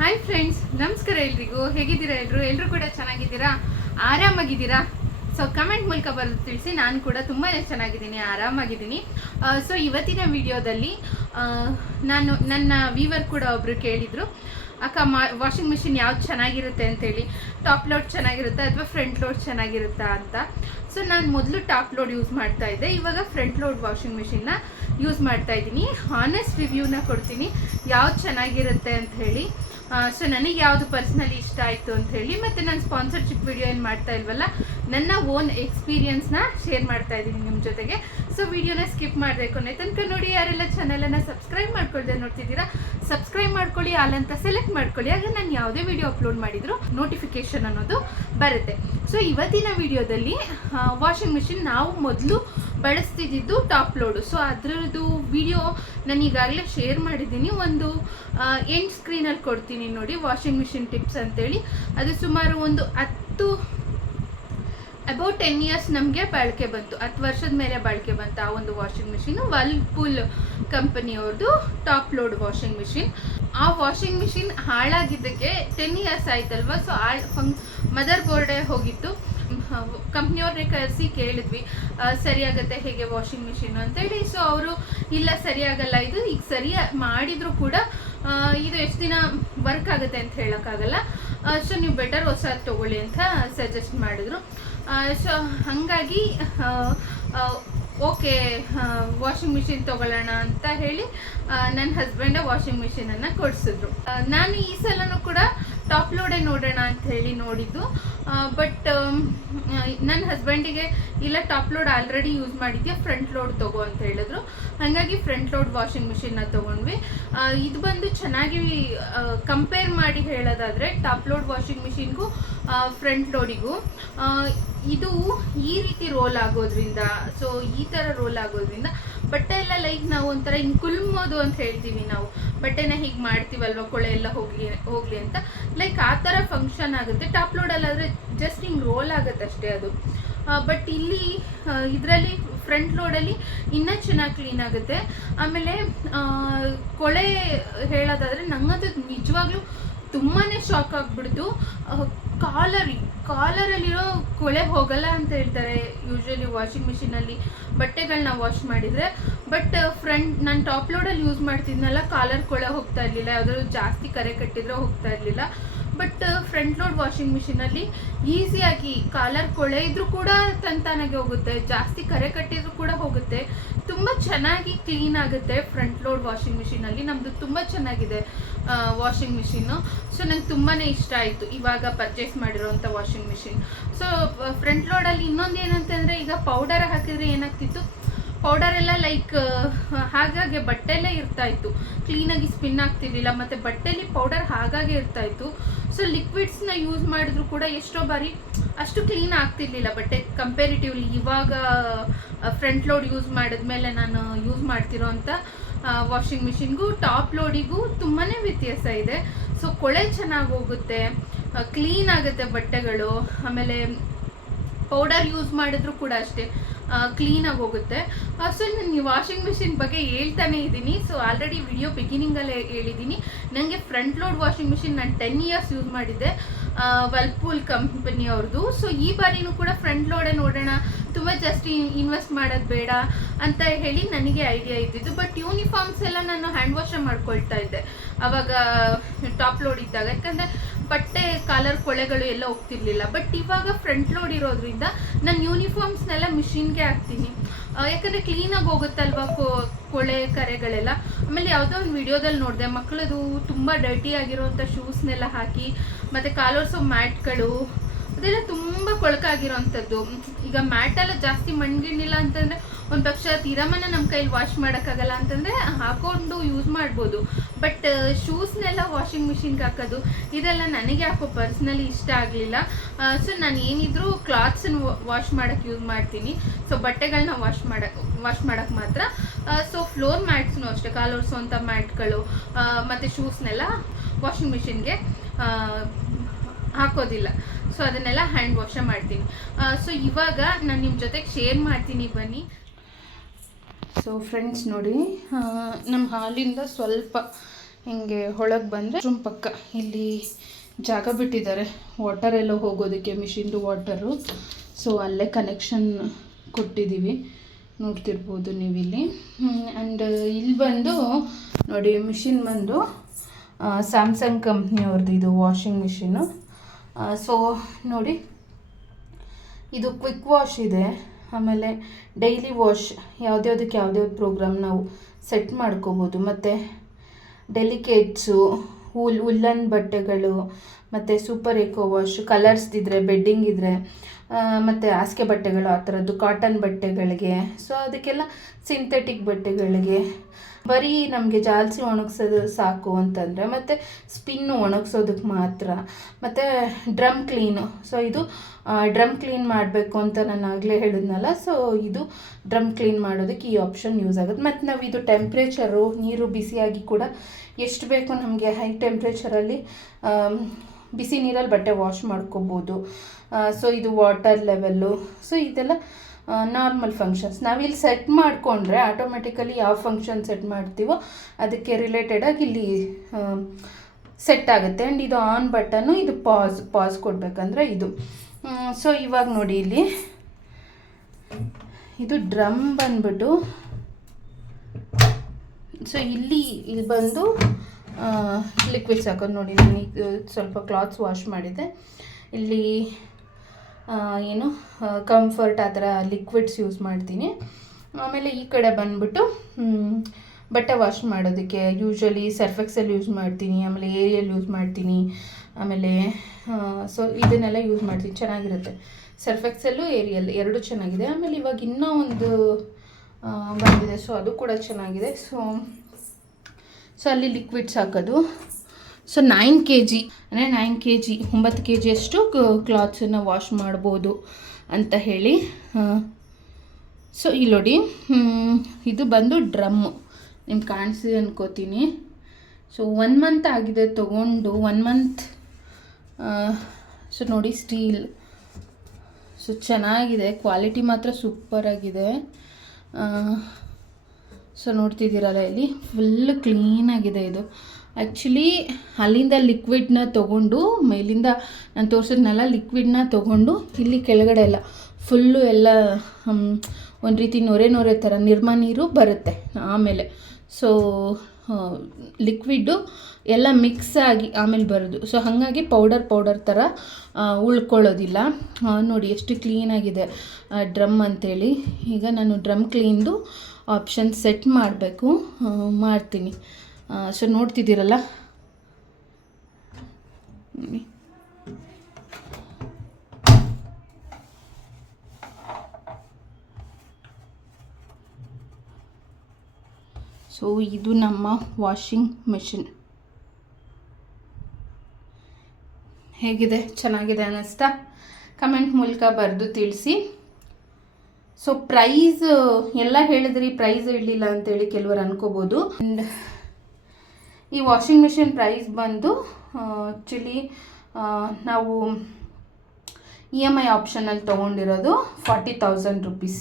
Hi friends, ನಮಸ್ಕಾರ ಎಲ್ರಿಗೂ. ಹೇಗಿದ್ದೀರಾ? ಎಲ್ಲರೂ ಕೂಡ ಚೆನ್ನಾಗಿದ್ದೀರಾ, ಆರಾಮಾಗಿದ್ದೀರಾ? ಸೊ ಕಮೆಂಟ್ ಮೂಲಕ ಬರೆದು ತಿಳಿಸಿ. ನಾನು ಕೂಡ ತುಂಬಾ ಚೆನ್ನಾಗಿದ್ದೀನಿ, ಆರಾಮಾಗಿದ್ದೀನಿ. ಸೊ ಇವತ್ತಿನ ವಿಡಿಯೋದಲ್ಲಿ ನಾನು ನನ್ನ ವೀವರ್ ಕೂಡ ಒಬ್ಬರು ಕೇಳಿದರು, ಅಕ್ಕ ವಾಷಿಂಗ್ ಮಿಷಿನ್ ಯಾವ್ದು ಚೆನ್ನಾಗಿರುತ್ತೆ ಅಂತೇಳಿ, ಟಾಪ್ ಲೋಡ್ ಚೆನ್ನಾಗಿರುತ್ತಾ ಅಥವಾ ಫ್ರಂಟ್ ಲೋಡ್ ಚೆನ್ನಾಗಿರುತ್ತಾ ಅಂತ. ಸೊ ನಾನು ಮೊದಲು ಟಾಪ್ ಲೋಡ್ ಯೂಸ್ ಮಾಡ್ತಾ ಇದ್ದೆ, ಇವಾಗ ಫ್ರಂಟ್ ಲೋಡ್ ವಾಷಿಂಗ್ ಮಿಷಿನ್ನ ಯೂಸ್ ಮಾಡ್ತಾ ಇದ್ದೀನಿ. ಹಾನೆಸ್ಟ್ ರಿವ್ಯೂನ ಕೊಡ್ತೀನಿ ಯಾವ್ದು ಚೆನ್ನಾಗಿರುತ್ತೆ ಅಂತ ಹೇಳಿ. ಸೊ ನನಗೆ ಯಾವುದು ಪರ್ಸ್ನಲಿ ಇಷ್ಟ ಆಯಿತು ಅಂತ ಹೇಳಿ, ಮತ್ತು ನಾನು ಸ್ಪಾನ್ಸರ್ಶಿಪ್ ವಿಡಿಯೋ ಏನು ಮಾಡ್ತಾ ಇಲ್ವಲ್ಲ, ನನ್ನ ಓನ್ ಎಕ್ಸ್ಪೀರಿಯನ್ಸ್ನ ಶೇರ್ ಮಾಡ್ತಾ ಇದ್ದೀನಿ ನಿಮ್ಮ ಜೊತೆಗೆ. ಸೊ ವಿಡಿಯೋನ ಸ್ಕಿಪ್ ಮಾಡಬೇಕು ಅನ್ನೋ ತನಕ ನೋಡಿ. ಯಾರೆಲ್ಲ ಚಾನಲನ್ನು ಸಬ್ಸ್ಕ್ರೈಬ್ ಮಾಡ್ಕೊಳ್ದೆ ನೋಡ್ತಿದ್ದೀರಾ, ಸಬ್ಸ್ಕ್ರೈಬ್ ಮಾಡ್ಕೊಳ್ಳಿ, ಆಲ್ ಅಂತ ಸೆಲೆಕ್ಟ್ ಮಾಡ್ಕೊಳ್ಳಿ. ಆಗ ನಾನು ಯಾವುದೇ ವಿಡಿಯೋ ಅಪ್ಲೋಡ್ ಮಾಡಿದ್ರು ನೋಟಿಫಿಕೇಶನ್ ಅನ್ನೋದು ಬರುತ್ತೆ. ಸೊ ಇವತ್ತಿನ ವಿಡಿಯೋದಲ್ಲಿ ವಾಷಿಂಗ್ ಮಿಷಿನ್ ನಾವು ಮೊದಲು ಬಳಸ್ತಿದ್ದು ಟಾಪ್ ಲೋಡು. ಸೊ ಅದರದ್ದು ವಿಡಿಯೋ ನಾನು ಈಗಾಗಲೇ ಶೇರ್ ಮಾಡಿದ್ದೀನಿ, ಒಂದು ಎಂಡ್ ಸ್ಕ್ರೀನಲ್ಲಿ ಕೊಡ್ತೀನಿ ನೋಡಿ, ವಾಷಿಂಗ್ ಮಿಷಿನ್ ಟಿಪ್ಸ್ ಅಂತೇಳಿ. ಅದು ಸುಮಾರು ಒಂದು ಅಬೌಟ್ 10 ಇಯರ್ಸ್ ನಮಗೆ ಬಾಳಿಕೆ ಬಂತು, 10 ವರ್ಷದ ಮೇಲೆ ಬಾಳಿಕೆ ಬಂತು ಆ ಒಂದು ವಾಷಿಂಗ್ ಮಿಷಿನ್. ವರ್ಲ್ಪೂಲ್ ಕಂಪನಿಯವ್ರದ್ದು ಟಾಪ್ ಲೋಡ್ ವಾಷಿಂಗ್ ಮಿಷಿನ್. ಆ ವಾಷಿಂಗ್ ಮಿಷಿನ್ ಹಾಳಾಗಿದ್ದಕ್ಕೆ 10 ಇಯರ್ಸ್ ಆಯ್ತಲ್ವ. ಸೊ ಮದರ್ ಬೋರ್ಡೇ ಹೋಗಿತ್ತು. ಕಂಪ್ನಿಯವ್ರನ್ನೇ ಕರೆಸಿ ಕೇಳಿದ್ವಿ, ಸರಿಯಾಗುತ್ತೆ ಹೇಗೆ ವಾಷಿಂಗ್ ಮಿಷಿನ್ ಅಂತೇಳಿ. ಸೊ ಅವರು ಇಲ್ಲ ಸರಿಯಾಗಲ್ಲ, ಇದು ಈಗ ಸರಿ ಮಾಡಿದ್ರು ಕೂಡ ಇದು ಎಷ್ಟು ದಿನ ವರ್ಕ್ ಆಗುತ್ತೆ ಅಂತ ಹೇಳೋಕ್ಕಾಗಲ್ಲ. ಸೊ ನೀವು ಬೆಟರ್ ಹೊಸದು ತೊಗೊಳ್ಳಿ ಅಂತ ಸಜೆಸ್ಟ್ ಮಾಡಿದ್ರು. ಸೊ ಹಾಗಾಗಿ ಓಕೆ ವಾಷಿಂಗ್ ಮಿಷಿನ್ ತೊಗೊಳ್ಳೋಣ ಅಂತ ಹೇಳಿ ನನ್ನ ಹಸ್ಬೆಂಡೇ ವಾಷಿಂಗ್ ಮಿಷಿನನ್ನು ಕೊಡಿಸಿದ್ರು. ನಾನು ಈ ಸಲನೂ ಕೂಡ ಟಾಪ್ ಲೋಡೇ ನೋಡೋಣ ಅಂತ ಹೇಳಿ ನೋಡಿದ್ದು. ಬಟ್ ನನ್ನ ಹಸ್ಬೆಂಡಿಗೆ ಇಲ್ಲ ಟಾಪ್ ಲೋಡ್ ಆಲ್ರೆಡಿ ಯೂಸ್ ಮಾಡಿದ್ಯಾ, ಫ್ರಂಟ್ ಲೋಡ್ ತೊಗೋ ಅಂತ ಹೇಳಿದ್ರು. ಹಾಗಾಗಿ ಫ್ರಂಟ್ ಲೋಡ್ ವಾಷಿಂಗ್ ಮಿಷಿನ್ನ ತೊಗೊಂಡ್ವಿ. ಇದು ಬಂದು ಚೆನ್ನಾಗಿ ಕಂಪೇರ್ ಮಾಡಿ ಹೇಳೋದಾದರೆ ಟಾಪ್ ಲೋಡ್ ವಾಷಿಂಗ್ ಮಿಷಿನ್ಗೂ ಫ್ರಂಟ್ ಲೋಡಿಗೂ ಇದು ಈ ರೀತಿ ರೋಲ್ ಆಗೋದ್ರಿಂದ, ಸೊ ಈ ಥರ ರೋಲ್ ಆಗೋದ್ರಿಂದ ಬಟ್ಟೆ ಎಲ್ಲ ಲೈಕ್ ನಾವು ಒಂಥರ ಹಿಂಗೆ ಕುಲ್ಮೋದು ಅಂತ ಹೇಳ್ತೀವಿ ನಾವು, ಬಟ್ಟೆನ ಹೀಗೆ ಮಾಡ್ತೀವಲ್ವ ಕೊಳೆ ಎಲ್ಲ ಹೋಗಲಿ ಅಂತ, ಲೈಕ್ ಆ ಥರ ಫಂಕ್ಷನ್ ಆಗುತ್ತೆ. ಟಾಪ್ ಲೋಡಲ್ಲಾದರೆ ಜಸ್ಟ್ ಹಿಂಗೆ ರೋಲ್ ಆಗುತ್ತೆ ಅಷ್ಟೇ ಅದು. ಬಟ್ ಇಲ್ಲಿ ಇದರಲ್ಲಿ ಫ್ರಂಟ್ ಲೋಡಲ್ಲಿ ಇನ್ನೂ ಚೆನ್ನಾಗಿ ಕ್ಲೀನ್ ಆಗುತ್ತೆ. ಆಮೇಲೆ ಕೊಳೆ ಹೇಳೋದಾದರೆ ನಂಗಂತೂ ನಿಜವಾಗ್ಲೂ ತುಂಬಾ ಶಾಕ್ ಆಗಿಬಿಡ್ತು. ಕಾಲರಲ್ಲಿರೋ ಕೊಳೆ ಹೋಗಲ್ಲ ಅಂತ ಹೇಳ್ತಾರೆ ಯೂಶ್ವಲಿ ವಾಷಿಂಗ್ ಮಿಷಿನಲ್ಲಿ ಬಟ್ಟೆಗಳನ್ನ ವಾಶ್ ಮಾಡಿದರೆ. ಬಟ್ ನಾನು ಟಾಪ್ ಲೋಡಲ್ಲಿ ಯೂಸ್ ಮಾಡ್ತಿದ್ನಲ್ಲ, ಕಾಲರ್ ಕೊಳೆ ಹೋಗ್ತಾ ಇರಲಿಲ್ಲ, ಯಾವುದಾದ್ರು ಜಾಸ್ತಿ ಕರೆ ಕಟ್ಟಿದ್ರೆ ಹೋಗ್ತಾ ಇರಲಿಲ್ಲ. ಬಟ್ ಫ್ರಂಟ್ ಲೋಡ್ ವಾಷಿಂಗ್ ಮಿಷಿನಲ್ಲಿ ಈಸಿಯಾಗಿ ಕಾಲರ್ ಕೊಳೆ ಇದ್ರೂ ಕೂಡ ತಂತಾನಾಗೆ ಹೋಗುತ್ತೆ, ಜಾಸ್ತಿ ಕರೆ ಕಟ್ಟಿದ್ರು ಕೂಡ ಹೋಗುತ್ತೆ, ತುಂಬ ಚೆನ್ನಾಗಿ ಕ್ಲೀನ್ ಆಗುತ್ತೆ ಫ್ರಂಟ್ ಲೋಡ್ ವಾಷಿಂಗ್ ಮಿಷಿನಲ್ಲಿ. ನಮ್ಮದು ತುಂಬ ಚೆನ್ನಾಗಿದೆ ವಾಷಿಂಗ್ ಮಿಷಿನ್ನು. ಸೊ ನಂಗೆ ತುಂಬಾ ಇಷ್ಟ ಆಯಿತು ಇವಾಗ ಪರ್ಚೇಸ್ ಮಾಡಿರೋಂಥ ವಾಷಿಂಗ್ ಮಿಷಿನ್. ಸೊ ಫ್ರಂಟ್ ಲೋಡಲ್ಲಿ ಇನ್ನೊಂದು ಏನಂತಂದರೆ, ಈಗ ಪೌಡರ್ ಹಾಕಿದರೆ ಏನಾಗ್ತಿತ್ತು, ಪೌಡರ್ ಎಲ್ಲ ಲೈಕ್ ಹಾಗಾಗಿ ಬಟ್ಟೆಲ್ಲೇ ಇರ್ತಾಯಿತ್ತು, ಕ್ಲೀನಾಗಿ ಸ್ಪಿನ್ ಆಗ್ತಿರ್ಲಿಲ್ಲ, ಮತ್ತು ಬಟ್ಟೆಲಿ ಪೌಡರ್ ಹಾಗಾಗಿ ಇರ್ತಾಯಿತ್ತು. ಸೊ ಲಿಕ್ವಿಡ್ಸ್ನ ಯೂಸ್ ಮಾಡಿದ್ರು ಕೂಡ ಎಷ್ಟೋ ಬಾರಿ ಅಷ್ಟು ಕ್ಲೀನ್ ಆಗ್ತಿರ್ಲಿಲ್ಲ ಬಟ್ಟೆ ಕಂಪೇರಿಟಿವ್ಲಿ. ಇವಾಗ ಫ್ರಂಟ್ ಲೋಡ್ ಯೂಸ್ ಮಾಡಿದ್ಮೇಲೆ ನಾನು ಯೂಸ್ ಮಾಡ್ತಿರೋ ಅಂಥ ವಾಷಿಂಗ್ ಮಿಷಿನ್ಗೂ ಟಾಪ್ ಲೋಡಿಗೂ ತುಂಬಾ ವ್ಯತ್ಯಾಸ ಇದೆ. ಸೊ ಕೊಳೆ ಚೆನ್ನಾಗಿ ಹೋಗುತ್ತೆ, ಕ್ಲೀನ್ ಆಗುತ್ತೆ ಬಟ್ಟೆಗಳು. ಆಮೇಲೆ ಪೌಡರ್ ಯೂಸ್ ಮಾಡಿದ್ರು ಕೂಡ ಅಷ್ಟೇ ಕ್ಲೀನಾಗಿ ಹೋಗುತ್ತೆ. ಸೊ ನಾನು ವಾಷಿಂಗ್ ಮಿಷಿನ್ ಬಗ್ಗೆ ಹೇಳ್ತಾನೆ ಇದ್ದೀನಿ. ಸೊ ಆಲ್ರೆಡಿ ವಿಡಿಯೋ ಬಿಗಿನಿಂಗಲ್ಲೇ ಹೇಳಿದ್ದೀನಿ, ನನಗೆ ಫ್ರಂಟ್ ಲೋಡ್ ವಾಷಿಂಗ್ ಮಿಷಿನ್ ನಾನು 10 ಇಯರ್ಸ್ ಯೂಸ್ ಮಾಡಿದ್ದೆ, ವರ್ಲ್ಪೂಲ್ ಕಂಪನಿಯವ್ರದ್ದು. ಸೊ ಈ ಬಾರಿನೂ ಕೂಡ ಫ್ರಂಟ್ ಲೋಡೇ ನೋಡೋಣ, ತುಂಬ ಜಾಸ್ತಿ ಇನ್ವೆಸ್ಟ್ ಮಾಡೋದು ಬೇಡ ಅಂತ ಹೇಳಿ ನನಗೆ ಐಡಿಯಾ ಇದ್ದಿದ್ದು. ಬಟ್ ಯೂನಿಫಾರ್ಮ್ಸ್ ಎಲ್ಲ ನಾನು ಹ್ಯಾಂಡ್ ವಾಶೇ ಮಾಡ್ಕೊಳ್ತಾ ಇದ್ದೆ ಆವಾಗ ಟಾಪ್ ಲೋಡ್ ಇದ್ದಾಗ, ಯಾಕಂದರೆ ಬಟ್ಟೆ ಕಾಲರ್ ಕೊಳೆಗಳು ಎಲ್ಲ ಹೋಗ್ತಿರ್ಲಿಲ್ಲ. ಬಟ್ ಇವಾಗ ಫ್ರಂಟ್ ಲೋಡ್ ಇರೋದ್ರಿಂದ ನಾನು ಯೂನಿಫಾರ್ಮ್ಸ್ನೆಲ್ಲ ಮಿಷಿನ್ಗೆ ಹಾಕ್ತೀನಿ, ಯಾಕಂದರೆ ಕ್ಲೀನಾಗಿ ಹೋಗುತ್ತಲ್ವ ಕೊಳೆ ಕರೆಗಳೆಲ್ಲ. ಆಮೇಲೆ ಯಾವುದೋ ಒಂದು ವಿಡಿಯೋದಲ್ಲಿ ನೋಡಿದೆ, ಮಕ್ಕಳದು ತುಂಬ ಡರ್ಟಿ ಆಗಿರೋವಂಥ ಶೂಸ್ನೆಲ್ಲ ಹಾಕಿ, ಮತ್ತು ಕಾಲೊರೆಸೋ ಮ್ಯಾಟ್ಗಳು ಅದೆಲ್ಲ ತುಂಬ ಕೊಳಕಾಗಿರೋವಂಥದ್ದು. ಈಗ ಮ್ಯಾಟೆಲ್ಲ ಜಾಸ್ತಿ ಮಣ್ಗಿಣಿಲ್ಲ ಅಂತಂದರೆ ಒಂದು ಪಕ್ಷ ತೀರಮನ ನಮ್ಮ ಕೈಲಿ ವಾಶ್ ಮಾಡೋಕ್ಕಾಗಲ್ಲ ಅಂತಂದರೆ ಹಾಕೊಂಡು ಯೂಸ್ ಮಾಡ್ಬೋದು. ಬಟ್ ಶೂಸ್ನೆಲ್ಲ ವಾಷಿಂಗ್ ಮಿಷಿನ್ಗೆ ಹಾಕೋದು ಇದೆಲ್ಲ ನನಗೆ ಯಾಕೋ ಪರ್ಸ್ನಲಿ ಇಷ್ಟ ಆಗಲಿಲ್ಲ. ಸೊ ನಾನು ಏನಿದ್ರು ಕ್ಲಾತ್ಸನ್ನು ವಾಶ್ ಮಾಡೋಕ್ಕೆ ಯೂಸ್ ಮಾಡ್ತೀನಿ. ಸೊ ಬಟ್ಟೆಗಳನ್ನ ವಾಶ್ ಮಾಡೋಕ್ಕೆ ಮಾತ್ರ. ಸೊ ಫ್ಲೋರ್ ಮ್ಯಾಟ್ಸ್ನು ಅಷ್ಟೇ, ಕಾಲೊರೆಸೋವಂಥ ಮ್ಯಾಟ್ಗಳು ಮತ್ತು ಶೂಸ್ನೆಲ್ಲ ವಾಷಿಂಗ್ ಮಿಷಿನ್ಗೆ ಹಾಕೋದಿಲ್ಲ. ಸೊ ಅದನ್ನೆಲ್ಲ ಹ್ಯಾಂಡ್ ವಾಶೇ ಮಾಡ್ತೀನಿ. ಸೊ ಇವಾಗ ನಾನು ನಿಮ್ಮ ಜೊತೆಗೆ ಶೇರ್ ಮಾಡ್ತೀನಿ, ಬನ್ನಿ. ಸೊ ಫ್ರೆಂಡ್ಸ್ ನೋಡಿ, ನಮ್ಮ ಹಾಲಿಂದ ಸ್ವಲ್ಪ ಹಿಂಗೆ ಒಳಗೆ ಬಂದರೆ ರೂಮ್ ಪಕ್ಕ ಇಲ್ಲಿ ಜಾಗ ಬಿಟ್ಟಿದ್ದಾರೆ ವಾಟರ್ ಎಲ್ಲ ಹೋಗೋದಕ್ಕೆ, ಮಿಷಿನ್ದು ವಾಟರು. ಸೊ ಅಲ್ಲೇ ಕನೆಕ್ಷನ್ ಕೊಟ್ಟಿದ್ದೀವಿ, ನೋಡ್ತಿರ್ಬೋದು ನೀವಿಲ್ಲಿ. ಆ್ಯಂಡ್ ಇಲ್ಲಿ ಬಂದು ನೋಡಿ, ಮಿಷಿನ್ ಬಂದು ಸ್ಯಾಮ್ಸಂಗ್ ಕಂಪ್ನಿಯವ್ರದ್ದು ಇದು ವಾಷಿಂಗ್ ಮಿಷಿನು. ಸೊ ನೋಡಿ, ಇದು ಕ್ವಿಕ್ ವಾಶ್ ಇದೆ, ಆಮೇಲೆ ಡೈಲಿ ವಾಶ್ ಯಾವುದ್ಯಾವುದಕ್ಕೆ ಯಾವ್ದ್ಯಾವ್ದು ಪ್ರೋಗ್ರಾಮ್ ನಾವು ಸೆಟ್ ಮಾಡ್ಕೋಬೋದು. ಮತ್ತು ಡೆಲಿಕೇಟ್ಸು, ಉಲ್ಲನ್ ಬಟ್ಟೆಗಳು, ಮತ್ತು ಸೂಪರ್ ಏಕೋ ವಾಶ್, ಕಲರ್ಸ್ದಿದ್ರೆ, ಬೆಡ್ಡಿಂಗ್ ಇದ್ದರೆ, ಮತ್ತು ಹಾಸಿಗೆ ಬಟ್ಟೆಗಳು ಆ ಥರದ್ದು, ಕಾಟನ್ ಬಟ್ಟೆಗಳಿಗೆ, ಸೊ ಅದಕ್ಕೆಲ್ಲ ಸಿಂಥೆಟಿಕ್ ಬಟ್ಟೆಗಳಿಗೆ ಬರೀ ನಮಗೆ ಜಾಲಿಸಿ ಒಣಗಿಸೋದು ಸಾಕು ಅಂತಂದರೆ, ಮತ್ತು ಸ್ಪಿನ್ನು ಒಣಗಿಸೋದಕ್ಕೆ ಮಾತ್ರ, ಮತ್ತು ಡ್ರಮ್ ಕ್ಲೀನು. ಸೊ ಇದು ಡ್ರಮ್ ಕ್ಲೀನ್ ಮಾಡಬೇಕು ಅಂತ ನಾನು ಆಗಲೇ ಹೇಳಿದ್ನಲ್ಲ, ಸೊ ಇದು ಡ್ರಮ್ ಕ್ಲೀನ್ ಮಾಡೋದಕ್ಕೆ ಈ ಆಪ್ಷನ್ ಯೂಸ್ ಆಗುತ್ತೆ. ಮತ್ತು ನಾವು ಇದು ಟೆಂಪ್ರೇಚರು, ನೀರು ಬಿಸಿಯಾಗಿ ಕೂಡ ಎಷ್ಟು ಬೇಕು ನಮಗೆ ಹೈ ಟೆಂಪ್ರೇಚರಲ್ಲಿ ಬಿಸಿ ನೀರಲ್ಲಿ ಬಟ್ಟೆ ವಾಶ್ ಮಾಡ್ಕೋಬೋದು. ಸೊ ಇದು ವಾಟರ್ ಲೆವೆಲ್ಲು, ಸೊ ಇದೆಲ್ಲ ನಾರ್ಮಲ್ ಫಂಕ್ಷನ್ಸ್. ನಾವಿಲ್ಲಿ ಸೆಟ್ ಮಾಡಿಕೊಂಡ್ರೆ ಆಟೋಮೆಟಿಕಲಿ ಯಾವ ಫಂಕ್ಷನ್ ಸೆಟ್ ಮಾಡ್ತೀವೋ ಅದಕ್ಕೆ ರಿಲೇಟೆಡಾಗಿ ಇಲ್ಲಿ ಸೆಟ್ ಆಗುತ್ತೆ. ಆ್ಯಂಡ್ ಇದು ಆನ್ ಬಟನ್ನು, ಇದು ಪಾಸ್ ಕೊಡಬೇಕಂದ್ರೆ ಇದು. ಸೊ ಇವಾಗ ನೋಡಿ, ಇಲ್ಲಿ ಇದು ಡ್ರಮ್ ಬಂದ್ಬಿಟ್ಟು, ಸೊ ಇಲ್ಲಿ ಬಂದು ಲಿಕ್ವಿಡ್ಸ್ ಹಾಕೋದು ನೋಡಿ. ನಾನು ಈಗ ಸ್ವಲ್ಪ ಕ್ಲಾತ್ಸ್ ವಾಶ್ ಮಾಡಿದ್ದೆ, ಇಲ್ಲಿ ಏನು ಕಂಫರ್ಟ್ ಆ ಥರ ಲಿಕ್ವಿಡ್ಸ್ ಯೂಸ್ ಮಾಡ್ತೀನಿ. ಆಮೇಲೆ ಈ ಕಡೆ ಬಂದುಬಿಟ್ಟು ಬಟ್ಟೆ ವಾಶ್ ಮಾಡೋದಕ್ಕೆ ಯೂಶ್ವಲಿ ಸರ್ಫೆಕ್ಸಲ್ಲಿ ಯೂಸ್ ಮಾಡ್ತೀನಿ, ಆಮೇಲೆ ಏರಿಯಲ್ ಯೂಸ್ ಮಾಡ್ತೀನಿ, ಆಮೇಲೆ ಸೊ ಇದನ್ನೆಲ್ಲ ಯೂಸ್ ಮಾಡ್ತೀನಿ, ಚೆನ್ನಾಗಿರುತ್ತೆ. ಸರ್ಫೆಕ್ಸಲ್ಲು ಏರಿಯಲ್ ಎರಡೂ ಚೆನ್ನಾಗಿದೆ. ಆಮೇಲೆ ಇವಾಗ ಇನ್ನೂ ಒಂದು ಬಂದಿದೆ, ಸೊ ಅದು ಕೂಡ ಚೆನ್ನಾಗಿದೆ. ಸೊ ಅಲ್ಲಿ ಲಿಕ್ವಿಡ್ಸ್ ಹಾಕೋದು. ಸೊ 9 kg ಅಂದರೆ 9 kg 9 kg ಅಷ್ಟು ಕ್ಲಾತ್ಸನ್ನು ವಾಶ್ ಮಾಡ್ಬೋದು ಅಂತ ಹೇಳಿ. ಸೊ ಇಲ್ಲಿ ನೋಡಿ, ಇದು ಬಂದು ಡ್ರಮ್ಮು, ನಿಮ್ಗೆ ಕಾಣಿಸಿದೆ ಅನ್ಕೋತೀನಿ. ಸೊ 1 month ಆಗಿದೆ ತೊಗೊಂಡು, 1 month. ಸೊ ನೋಡಿ, ಸ್ಟೀಲ್, ಸೊ ಚೆನ್ನಾಗಿದೆ, ಕ್ವಾಲಿಟಿ ಮಾತ್ರ ಸೂಪರಾಗಿದೆ. ಸೊ ನೋಡ್ತಿದ್ದೀರಲ್ಲ, ಇಲ್ಲಿ ಫುಲ್ಲು ಕ್ಲೀನಾಗಿದೆ ಇದು. ಆ್ಯಕ್ಚುಲಿ ಅಲ್ಲಿಂದ ಲಿಕ್ವಿಡ್ನ ತೊಗೊಂಡು, ಮೇಲಿಂದ ನಾನು ತೋರಿಸಿದ್ನಲ್ಲ ಲಿಕ್ವಿಡ್ನ ತೊಗೊಂಡು, ಇಲ್ಲಿ ಕೆಳಗಡೆ ಎಲ್ಲ ಫುಲ್ಲು ಎಲ್ಲ ಒಂದು ರೀತಿ ನೊರೆ ಥರ ನಿರ್ಮಾ ನೀರು ಬರುತ್ತೆ ಆಮೇಲೆ. ಸೊ ಲಿಕ್ವಿಡ್ಡು ಎಲ್ಲ ಮಿಕ್ಸ್ ಆಗಿ ಆಮೇಲೆ ಬರೋದು. ಸೊ ಹಾಗಾಗಿ ಪೌಡರ್ ಥರ ಉಳ್ಕೊಳ್ಳೋದಿಲ್ಲ. ನೋಡಿ ಎಷ್ಟು ಕ್ಲೀನಾಗಿದೆ ಡ್ರಮ್ ಅಂಥೇಳಿ. ಈಗ ನಾನು ಡ್ರಮ್ ಕ್ಲೀನ್ದು ಆಪ್ಷನ್ ಸೆಟ್ ಮಾಡಬೇಕು, ಮಾಡ್ತೀನಿ. ಸೊ ನೋಡ್ತಿದ್ದೀರಲ್ಲ, ಸೊ ಇದು ನಮ್ಮ ವಾಷಿಂಗ್ ಮೆಷಿನ್. ಹೇಗಿದೆ, ಚೆನ್ನಾಗಿದೆ ಅನ್ನಿಸ್ತಾ? ಕಮೆಂಟ್ ಮೂಲಕ ಬರೆದು ತಿಳಿಸಿ. ಸೊ ಪ್ರೈಸ್ ಎಲ್ಲ ಹೇಳಿದ್ರಿ, ಪ್ರೈಸ್ ಹೇಳಲಿಲ್ಲ ಅಂತೇಳಿ ಕೆಲವರು ಅನ್ಕೋಬೋದು. ಆ್ಯಂಡ್ ಈ ವಾಷಿಂಗ್ ಮಿಷಿನ್ ಪ್ರೈಸ್ ಬಂದು ಆ್ಯಕ್ಚುಲಿ ನಾವು EMI ಆಪ್ಷನಲ್ಲಿ ತೊಗೊಂಡಿರೋದು 40,000 ರೂಪೀಸ್,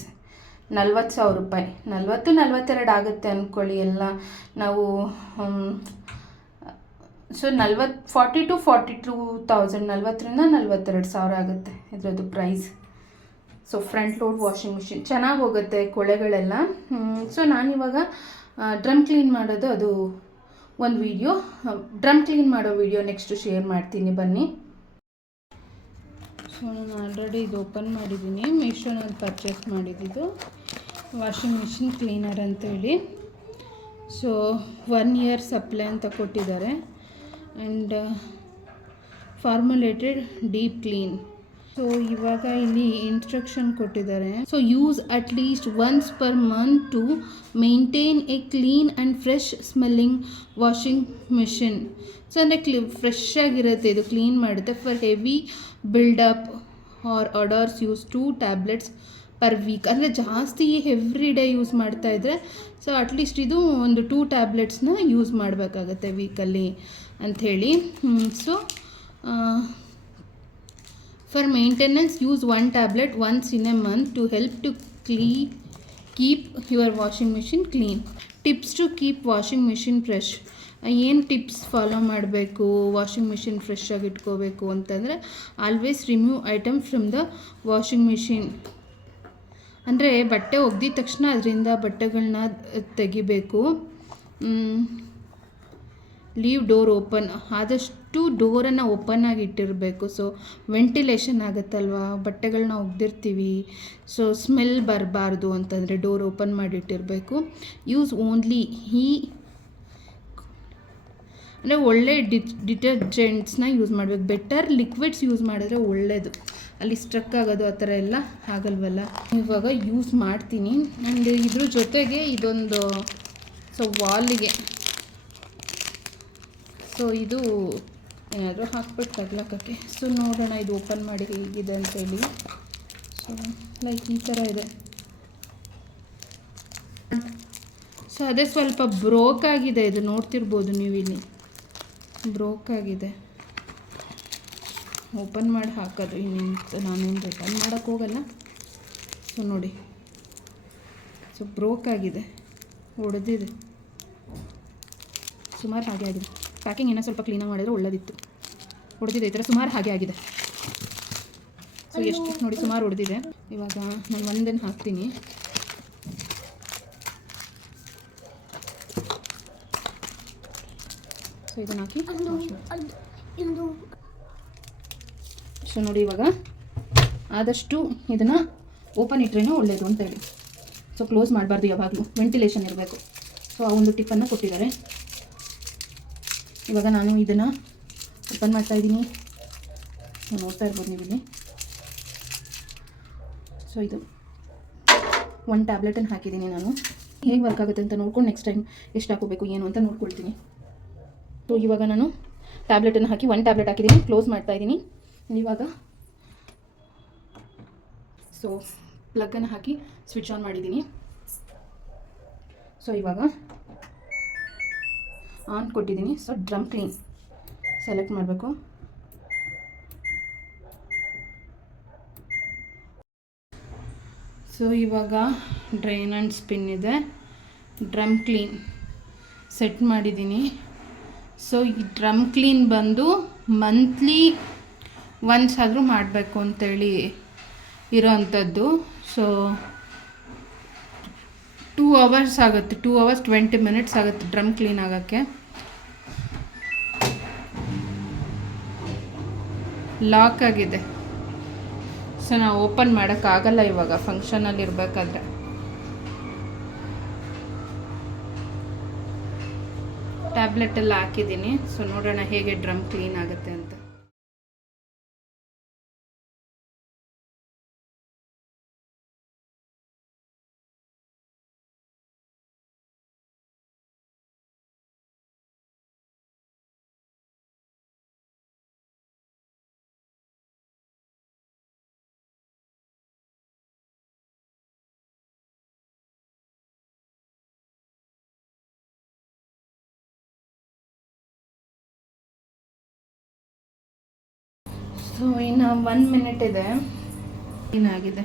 40,000 ರೂಪಾಯಿ. 42 ಆಗುತ್ತೆ ಅಂದ್ಕೊಳ್ಳಿ ಎಲ್ಲ ನಾವು. ಸೊ 40 to 42,000, 40ರಿಂದ 42,000 ಆಗುತ್ತೆ ಇದರದ್ದು price. So front load washing machine ಚೆನ್ನಾಗಿ ಹೋಗುತ್ತೆ, ಕೊಳೆಗಳೆಲ್ಲ. ಸೊ ನಾನಿವಾಗ ಡ್ರಮ್ ಕ್ಲೀನ್ ಮಾಡೋದು, ಅದು ಒಂದು ವಿಡಿಯೋ, ಡ್ರಮ್ ಕ್ಲೀನ್ ಮಾಡೋ ವಿಡಿಯೋ ನೆಕ್ಸ್ಟು ಶೇರ್ ಮಾಡ್ತೀನಿ, ಬನ್ನಿ. ಸೊ ನಾನು ಆಲ್ರೆಡಿ ಇದು ಓಪನ್ ಮಾಡಿದ್ದೀನಿ, ಮೀಶೋನಲ್ಲಿ ಪರ್ಚೇಸ್ ಮಾಡಿದ್ದು ವಾಷಿಂಗ್ ಮಿಷಿನ್ ಕ್ಲೀನರ್ ಅಂತೇಳಿ. ಸೊ 1 year ಸಪ್ಲೈ ಅಂತ ಕೊಟ್ಟಿದ್ದಾರೆ. And formulated deep clean. So ಇವಾಗ ಇಲ್ಲಿ ಇನ್ಸ್ಟ್ರಕ್ಷನ್ ಕೊಟ್ಟಿದ್ದಾರೆ. So use at least once per month to maintain a clean and fresh smelling washing machine. So ಅಂದರೆ ಫ್ರೆಶ್ ಆಗಿರುತ್ತೆ ಇದು, ಕ್ಲೀನ್ ಮಾಡುತ್ತೆ. For heavy buildup or odours use 2 tablets per week. ಅಂದರೆ ಜಾಸ್ತಿ every day use ಮಾಡ್ತಾಯಿದ್ರೆ so at least ಇದು ಒಂದು 2 tabletsನ ಯೂಸ್ ಮಾಡಬೇಕಾಗತ್ತೆ ವೀಕಲ್ಲಿ ಅಂಥೇಳಿ. So for maintenance use 1 tablet once in a month to help to keep your washing machine clean. Tips to keep washing machine fresh. ಏನು ಟಿಪ್ಸ್ ಫಾಲೋ ಮಾಡಬೇಕು washing machine fresh ಆಗಿ ಇಟ್ಕೋಬೇಕು ಅಂತಂದರೆ always remove item from the washing machine. ಅಂದರೆ ಬಟ್ಟೆ ಒಗ್ದಿದ ತಕ್ಷಣ ಅದರಿಂದ ಬಟ್ಟೆಗಳನ್ನ ತೆಗಿಬೇಕು. ಲೀವ್ ಡೋರ್ ಓಪನ್, ಆದಷ್ಟು ಡೋರನ್ನು ಓಪನ್ ಆಗಿ ಇಟ್ಟಿರಬೇಕು. ಸೊ ವೆಂಟಿಲೇಷನ್ ಆಗುತ್ತಲ್ವ, ಬಟ್ಟೆಗಳನ್ನ ಒಗ್ದಿರ್ತೀವಿ, ಸೊ ಸ್ಮೆಲ್ ಬರಬಾರ್ದು ಅಂತಂದರೆ ಡೋರ್ ಓಪನ್ ಮಾಡಿಟ್ಟಿರಬೇಕು. ಯೂಸ್ ಓನ್ಲಿ ಅಂದರೆ ಒಳ್ಳೆ ಡಿಟರ್ಜೆಂಟ್ಸ್ನ ಯೂಸ್ ಮಾಡಬೇಕು. ಬೆಟರ್ ಲಿಕ್ವಿಡ್ಸ್ ಯೂಸ್ ಮಾಡಿದ್ರೆ ಒಳ್ಳೆಯದು. ಅಲ್ಲಿ ಸ್ಟ್ರಕ್ ಆಗೋದು ಆ ಥರ ಎಲ್ಲ ಆಗಲ್ವಲ್ಲ. ಇವಾಗ ಯೂಸ್ ಮಾಡ್ತೀನಿ. ಆ್ಯಂಡ್ ಇದ್ರ ಜೊತೆಗೆ ಇದೊಂದು ವಾಲಿಗೆ ಇದು ಏನಾದರೂ ಹಾಕ್ಬಿಟ್ಟು ತಗ್ಲಾಕಕ್ಕೆ. ಸೊ ನೋಡೋಣ ಇದು ಓಪನ್ ಮಾಡಿ ಹೇಗಿದೆ ಅಂತೇಳಿ. ಸೊ ಲೈಕ್ ಈ ಥರ ಇದೆ. ಸೊ ಅದೇ ಸ್ವಲ್ಪ ಬ್ರೋಕ್ ಆಗಿದೆ, ಇದು ನೋಡ್ತಿರ್ಬೋದು ನೀವು, ಇಲ್ಲಿ ಬ್ರೋಕ್ ಆಗಿದೆ. ಓಪನ್ ಮಾಡಿ ಹಾಕೋದು ಇನ್ನೇನು, ನಾನೇನು ರಿಟರ್ನ್ ಮಾಡೋಕ್ಕೆ ಹೋಗಲ್ಲ. ಸೊ ನೋಡಿ, ಸೊ ಬ್ರೋಕ್ ಆಗಿದೆ, ಒಡೆದಿದೆ, ಸುಮಾರು ಹಾಗೆ ಆಗಿದೆ. ಪ್ಯಾಕಿಂಗ್ ಏನೋ ಸ್ವಲ್ಪ ಕ್ಲೀನಾಗಿ ಮಾಡಿದ್ರೆ ಒಳ್ಳೆದಿತ್ತು. ಹೊಡೆದಿದೆ ಈ ಥರ ಸುಮಾರು ಹಾಗೆ ಆಗಿದೆ. ಸೊ ಎಷ್ಟು ನೋಡಿ, ಸುಮಾರು ಹೊಡೆದಿದೆ. ಇವಾಗ ನಾನು ಒಂದನ್ನು ಹಾಕ್ತೀನಿ. ಸೊ ಇದನ್ನು ಹಾಕಿ ಸೊ ನೋಡಿ, ಇವಾಗ ಆದಷ್ಟು ಇದನ್ನು ಓಪನ್ ಇಟ್ರೇನೂ ಒಳ್ಳೆಯದು ಅಂತೇಳಿ. ಸೊ ಕ್ಲೋಸ್ ಮಾಡಬಾರ್ದು, ಯಾವಾಗಲೂ ವೆಂಟಿಲೇಷನ್ ಇರಬೇಕು. ಸೊ ಆ ಒಂದು ಟಿಪ್ಪನ್ನು ಕೊಟ್ಟಿದ್ದಾರೆ. ಇವಾಗ ನಾನು ಇದನ್ನು ಓಪನ್ ಮಾಡ್ತಾಯಿದ್ದೀನಿ, ನೋಡ್ತಾ ಇರ್ಬೋದು ನೀವು ಇಲ್ಲಿ. ಸೊ ಇದು ಒಂದು ಟ್ಯಾಬ್ಲೆಟನ್ನು ಹಾಕಿದ್ದೀನಿ ನಾನು. ಹೇಗೆ ವರ್ಕ್ ಆಗುತ್ತೆ ಅಂತ ನೋಡ್ಕೊಂಡು ನೆಕ್ಸ್ಟ್ ಟೈಮ್ ಎಷ್ಟು ಹಾಕೋಬೇಕು ಏನು ಅಂತ ನೋಡ್ಕೊಳ್ತೀನಿ. ಸೊ ಇವಾಗ ನಾನು ಟ್ಯಾಬ್ಲೆಟನ್ನು ಹಾಕಿ 1 ಟ್ಯಾಬ್ಲೆಟ್ ಹಾಕಿದ್ದೀನಿ, ಕ್ಲೋಸ್ ಮಾಡ್ತಾಯಿದ್ದೀನಿ. ಇವಾಗ ಸೊ ಪ್ಲಗ್ಗನ್ನು ಹಾಕಿ ಸ್ವಿಚ್ ಆನ್ ಮಾಡಿದ್ದೀನಿ. ಸೊ ಇವಾಗ ಆನ್ ಕೊಟ್ಟಿದ್ದೀನಿ. ಸೊ ಡ್ರಮ್ ಕ್ಲೀನ್ ಸೆಲೆಕ್ಟ್ ಮಾಡಬೇಕು. ಸೊ ಇವಾಗ ಡ್ರೈನ್ ಆ್ಯಂಡ್ ಸ್ಪಿನ್ ಇದೆ, ಡ್ರಮ್ ಕ್ಲೀನ್ ಸೆಟ್ ಮಾಡಿದ್ದೀನಿ. ಸೊ ಈ ಡ್ರಮ್ ಕ್ಲೀನ್ ಬಂದು ಮಂತ್ಲಿ ಒನ್ಸ್ ಆದರೂ ಮಾಡಬೇಕು ಅಂತೇಳಿ ಇರೋ ಅಂಥದ್ದು. ಸೊ 2 hours ಆಗುತ್ತೆ, 2 hours 20 minutes ಆಗುತ್ತೆ ಡ್ರಮ್ ಕ್ಲೀನ್ ಆಗೋಕ್ಕೆ. ಲಾಕ್ ಆಗಿದೆ. ಸೊ ನಾವು ಓಪನ್ ಮಾಡೋಕ್ಕಾಗಲ್ಲ ಇವಾಗ ಫಂಕ್ಷನಲ್ಲಿ ಇರಬೇಕಾದ್ರೆ. ಟ್ಯಾಬ್ಲೆಟೆಲ್ಲ ಹಾಕಿದ್ದೀನಿ. ಸೊ ನೋಡೋಣ ಹೇಗೆ ಡ್ರಮ್ ಕ್ಲೀನ್ ಆಗುತ್ತೆ ಅಂತ. ಸೊ ಇನ್ನು 1 minute ಇದೆ. ಏನಾಗಿದೆ